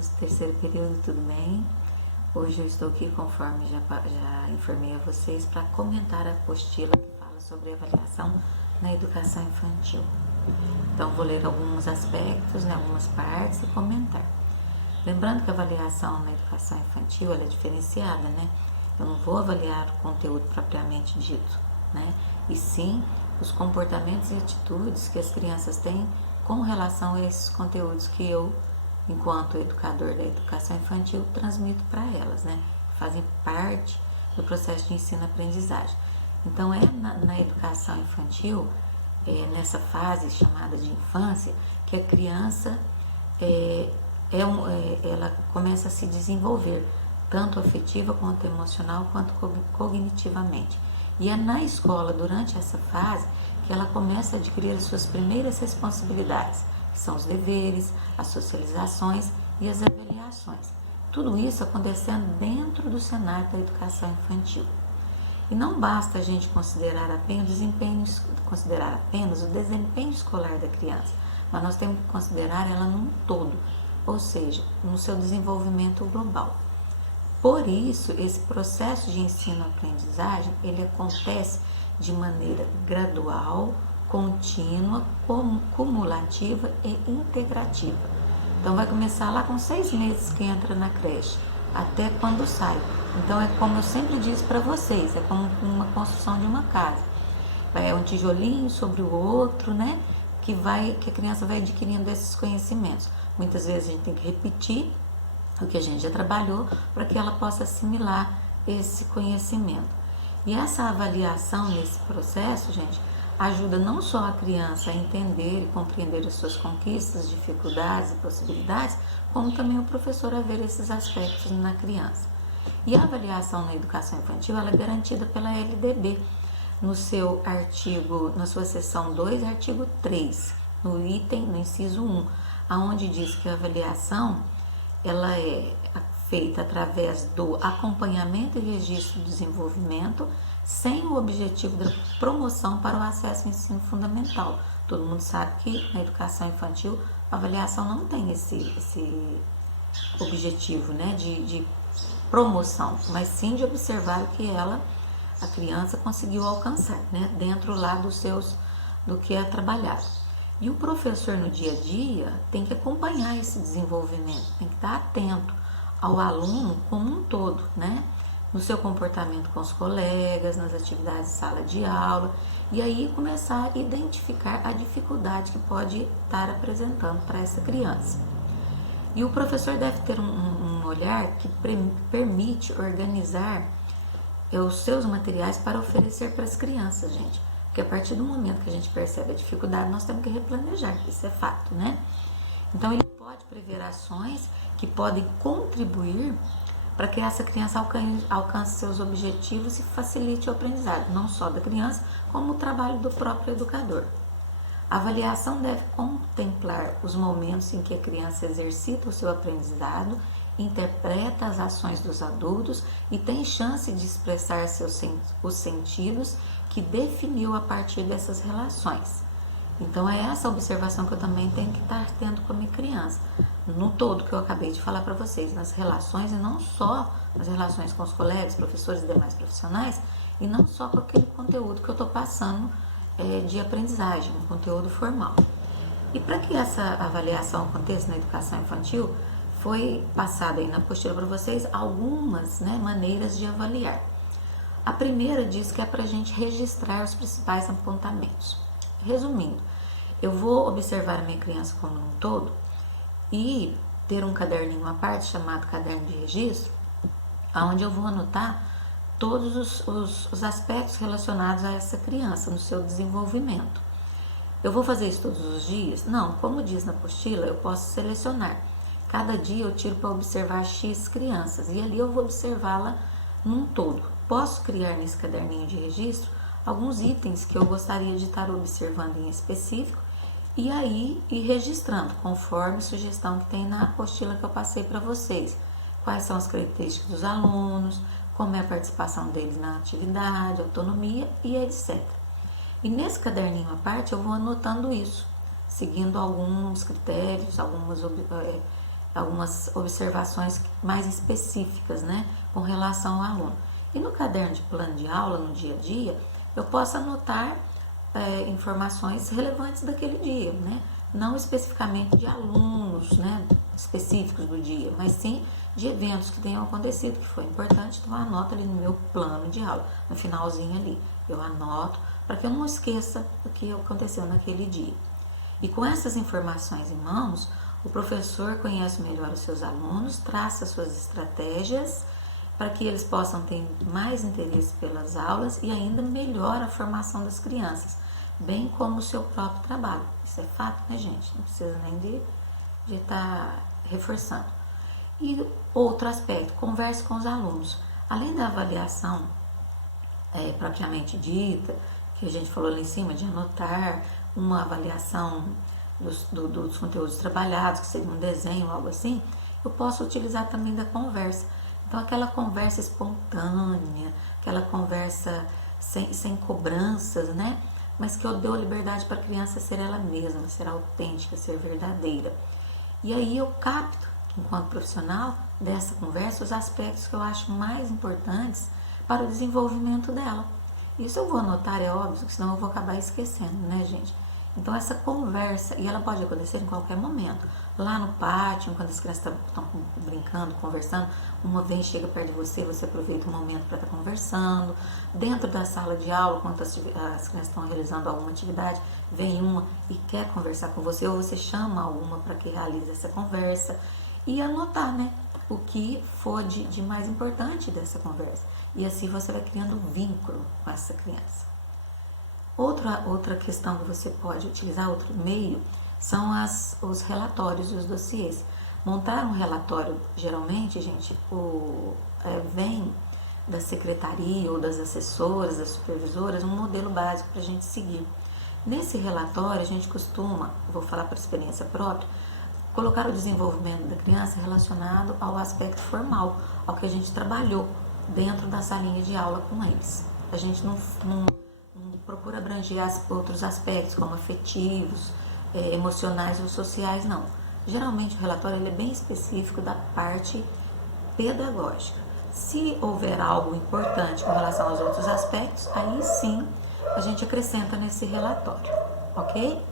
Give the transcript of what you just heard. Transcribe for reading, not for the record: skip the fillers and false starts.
alunos do terceiro período, tudo bem? Hoje eu estou aqui, conforme já informei a vocês, para comentar a apostila que fala sobre avaliação na educação infantil. Então, vou ler alguns aspectos, algumas partes e comentar. Lembrando que a avaliação na educação infantil ela é diferenciada, Eu não vou avaliar o conteúdo propriamente dito, E sim os comportamentos e atitudes que as crianças têm com relação a esses conteúdos que eu, enquanto educador da educação infantil, transmito para elas, Fazem parte do processo de ensino-aprendizagem. Então, na educação infantil, nessa fase chamada de infância, que a criança ela começa a se desenvolver, tanto afetiva quanto emocional, quanto cognitivamente. E é na escola, durante essa fase, que ela começa a adquirir as suas primeiras responsabilidades, que são os deveres, as socializações e as avaliações. Tudo isso acontecendo dentro do cenário da educação infantil. E não basta a gente considerar apenas o desempenho escolar da criança, mas nós temos que considerar ela num todo, ou seja, no seu desenvolvimento global. Por isso, esse processo de ensino-aprendizagem, ele acontece de maneira gradual, contínua, cumulativa e integrativa. Então, vai começar lá com 6 meses que entra na creche, até quando sai. Então, é como eu sempre disse para vocês, é como uma construção de uma casa. É um tijolinho sobre o outro, que a criança vai adquirindo esses conhecimentos. Muitas vezes a gente tem que repetir o que a gente já trabalhou para que ela possa assimilar esse conhecimento. E essa avaliação nesse processo, gente, ajuda não só a criança a entender e compreender as suas conquistas, dificuldades e possibilidades, como também o professor a ver esses aspectos na criança. E a avaliação na educação infantil ela é garantida pela LDB, no sua seção 2, artigo 3, no inciso 1, aonde diz que a avaliação ela é feita através do acompanhamento e registro do desenvolvimento, sem o objetivo da promoção para o acesso ao ensino fundamental. Todo mundo sabe que na educação infantil a avaliação não tem esse objetivo, de promoção, mas sim de observar o que a criança conseguiu alcançar, dentro lá do que é trabalhado. E o professor no dia a dia tem que acompanhar esse desenvolvimento, tem que estar atento ao aluno como um todo, no seu comportamento com os colegas, nas atividades de sala de aula, e aí começar a identificar a dificuldade que pode estar apresentando para essa criança. E o professor deve ter um olhar que permite organizar os seus materiais para oferecer para as crianças, gente. Porque a partir do momento que a gente percebe a dificuldade, nós temos que replanejar, isso é fato, Então, ele pode prever ações que podem contribuir para que essa criança alcance seus objetivos e facilite o aprendizado, não só da criança, como o trabalho do próprio educador. A avaliação deve contemplar os momentos em que a criança exercita o seu aprendizado, interpreta as ações dos adultos e tem chance de expressar os sentidos que definiu a partir dessas relações. Então, é essa observação que eu também tenho que estar tendo com a minha criança, no todo que eu acabei de falar para vocês, nas relações e não só nas relações com os colegas, professores e demais profissionais, e não só com aquele conteúdo que eu estou passando de aprendizagem, um conteúdo formal. E para que essa avaliação aconteça na educação infantil, foi passada aí na apostila para vocês algumas maneiras de avaliar. A primeira diz que é para a gente registrar os principais apontamentos. Resumindo, eu vou observar a minha criança como um todo e ter um caderninho à parte chamado caderno de registro, onde eu vou anotar todos os aspectos relacionados a essa criança no seu desenvolvimento. Eu vou fazer isso todos os dias? Não, como diz na apostila, eu posso selecionar. Cada dia eu tiro para observar X crianças e ali eu vou observá-la num todo. Posso criar nesse caderninho de registro alguns itens que eu gostaria de estar observando em específico e aí ir registrando conforme a sugestão que tem na apostila que eu passei para vocês. Quais são as características dos alunos, como é a participação deles na atividade, autonomia e etc. E nesse caderninho à parte eu vou anotando isso, seguindo alguns critérios, algumas algumas observações mais específicas, né, com relação ao aluno. E no caderno de plano de aula, no dia a dia, eu posso anotar informações relevantes daquele dia, né? Não especificamente de alunos, né, específicos do dia, mas sim de eventos que tenham acontecido, que foi importante, então eu anoto ali no meu plano de aula, no finalzinho ali, eu anoto para que eu não esqueça o que aconteceu naquele dia. E com essas informações em mãos, o professor conhece melhor os seus alunos, traça suas estratégias para que eles possam ter mais interesse pelas aulas e ainda melhora a formação das crianças, bem como o seu próprio trabalho. Isso é fato, né, gente? Não precisa nem de estar reforçando. E outro aspecto, converse com os alunos. Além da avaliação propriamente dita, que a gente falou lá em cima, de anotar uma avaliação dos conteúdos trabalhados, que seria um desenho, algo assim, eu posso utilizar também da conversa. Então, aquela conversa espontânea, aquela conversa sem cobranças, né? Mas que eu dou liberdade para a criança ser ela mesma, ser autêntica, ser verdadeira. E aí eu capto, enquanto profissional, dessa conversa, os aspectos que eu acho mais importantes para o desenvolvimento dela. Isso eu vou anotar, é óbvio, senão eu vou acabar esquecendo, né, gente? Então, essa conversa, e ela pode acontecer em qualquer momento. Lá no pátio, quando as crianças estão brincando, conversando, uma vem, chega perto de você, você aproveita o momento para estar conversando. Dentro da sala de aula, quando as crianças estão realizando alguma atividade, vem uma e quer conversar com você, ou você chama uma para que realize essa conversa. E anotar, né, o que for de mais importante dessa conversa. E assim você vai criando um vínculo com essa criança. Outra questão que você pode utilizar, outro meio, são os relatórios e os dossiês. Montar um relatório, geralmente, gente, vem da secretaria ou das assessoras, das supervisoras, um modelo básico para a gente seguir. Nesse relatório, a gente costuma, vou falar por experiência própria, colocar o desenvolvimento da criança relacionado ao aspecto formal, ao que a gente trabalhou dentro da salinha de aula com eles. A gente não procura abranger outros aspectos, como afetivos, emocionais ou sociais, não. Geralmente o relatório ele é bem específico da parte pedagógica. Se houver algo importante com relação aos outros aspectos, aí sim a gente acrescenta nesse relatório, ok?